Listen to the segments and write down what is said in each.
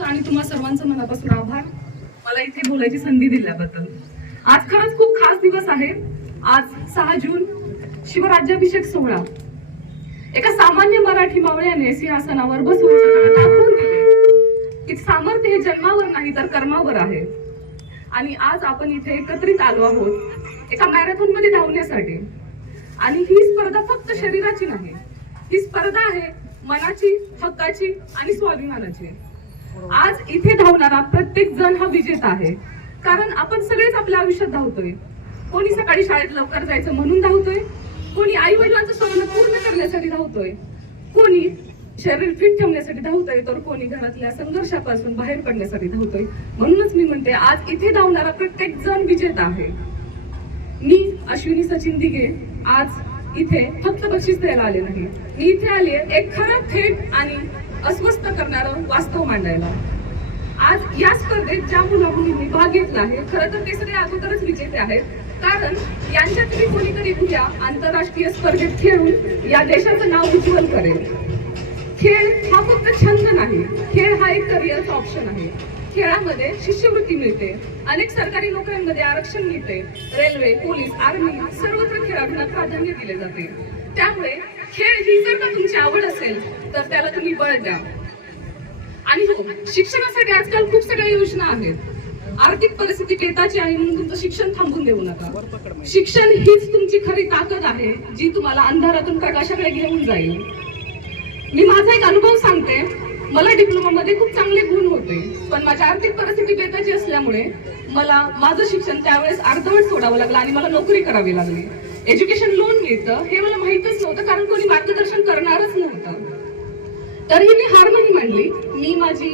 आणि तुम्हा सर्वांचं मनापासून आभार. मला इथे बोलायची संधी दिल्याबद्दल. आज खरंच खूप खास दिवस आहे. आज सहा जून शिवराज्याभिषेक सोहळा. एका सामान्य मराठी मावळ्याने सिंहासनावर बसून दाखवून दिले की सामर्थ्य हे जन्मावर नाही तर कर्मावर आहे. आणि आज आपण इथे एकत्रित आलो आहोत एका मॅरेथॉनमध्ये धावण्यासाठी. आणि ही स्पर्धा फक्त शरीराची नाही ही स्पर्धा आहे मनाची हक्काची आणि स्वाभिमानाची. आज इथे धावणारा प्रत्येक जण हा विजेता आहे. कारण आपण सगळेच आपल्या आयुष्यात धावतोय. कोणी सकाळी शाळेत लवकर जायचं म्हणून धावतोय. कोणी आई वडिलांचं स्वप्न पूर्ण करण्यासाठी धावतोय. कोणी शरीर फिट ठेवण्यासाठी धावतोय तर कोणी घरातल्या संघर्षापासून बाहेर पडण्यासाठी धावतोय. म्हणूनच मी म्हणते आज इथे धावणारा प्रत्येक जण विजेता आहे. मी अश्विनी सचिन दिघे आज इथे फक्त बक्षीस द्यायला आले नाही. मी इथे आले एक खरं थेट आणि अस्वस्थ करणारं वास्तव मांडायला. आज या स्पर्धेत ज्या मुला मुलींनी भाग घेतला आहे खरं तर ते सगळे अगोदरच विजेते आहेत. कारण यांच्यातली कोणीतरी उद्या आंतरराष्ट्रीय स्पर्धेत खेळून या देशाचं नाव उज्ज्वल करेल. खेळ हा फक्त छंद नाही. खेळ हा एक करिअरचा ऑप्शन आहे. खेळामध्ये शिष्यवृत्ती मिळते. अनेक सरकारी नोकऱ्यांमध्ये आरक्षण मिळते. रेल्वे पोलीस आर्मी सर्वत्र खेळाडूंना प्राधान्य दिले जाते. त्यामुळे खेळ ही जर का तुमची आवड असेल तर त्याला तुम्ही बळ द्या. आणि हो शिक्षणासाठी आजकाल खूप सगळ्या योजना आहेत. आर्थिक परिस्थिती बेताची आहे म्हणून तुमचं शिक्षण थांबून देऊ नका. शिक्षण हीच तुमची खरी ताकद आहे जी तुम्हाला अंधारातून प्रकाशाकडे घेऊन जाईल. मी माझा एक अनुभव सांगते. मला डिप्लोमामध्ये खूप चांगले गुण होते पण माझी आर्थिक परिस्थिती बेताची असल्यामुळे मला माझं शिक्षण त्यावेळेस अर्धवट सोडावं लागलं आणि मला नोकरी करावी लागली. एज्युकेशन लोन मिळतं हे मला माहितच नव्हतं कारण कोणी मार्गदर्शन करणारच नव्हतं. तरीही मी हार नाही मांडली मी माझी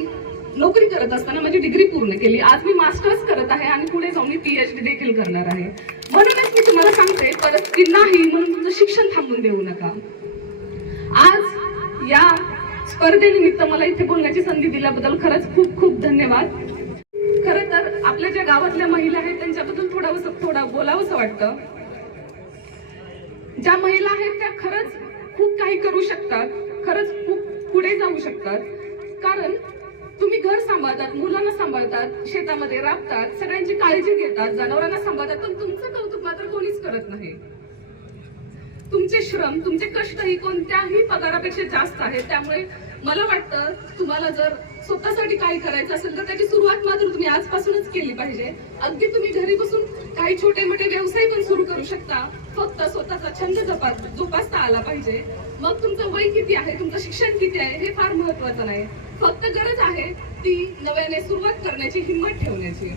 नोकरी करत असताना माझी डिग्री पूर्ण केली. आज मी मास्टर्स करत आहे आणि पुढे जाऊन मी पीएचडी देखील करणार आहे. म्हणूनच मी तुम्हाला सांगते परिस्थिती नाही म्हणून तुमचं शिक्षण थांबून देऊ नका. आज या स्पर्धेनिमित्त मला इथे बोलण्याची संधी दिल्याबद्दल खरंच खूप खूप धन्यवाद. खर तर आपल्या ज्या गावातल्या महिला आहेत त्यांच्याबद्दल थोडं थोडा बोलावंसं वाटतं. ज्या महिला आहेत त्या खरंच खूप काही करू शकतात. खरंच खूप पुढे जाऊ शकतात. कारण तुम्ही घर सांभाळतात मुलांना सांभाळतात शेतामध्ये राबतात सगळ्यांची काळजी घेतात जनावरांना सांभाळतात पण तुमचं कौतुक मात्र कोणीच करत नाही. तुमचे श्रम तुमचे कष्ट ही कोणत्याही पगारापेक्षा जास्त आहेत. त्यामुळे मला वाटतं तुम्हाला जर स्वतःसाठी काही करायचं असेल तर त्याची सुरुवात मात्र तुम्ही आजपासूनच केली पाहिजे. अगदी तुम्ही घरी बसून काही छोटे मोठे व्यवसाय पण सुरू करू शकता. फक्त स्वतःचा छंद जपा जोपासता आला पाहिजे. मग तुमचं वय किती आहे? तुमचं शिक्षण किती आहे? हे फार महत्वाचं नाही. फक्त गरज आहे ती नव्याने सुरुवात करण्याची हिंमत ठेवण्याची.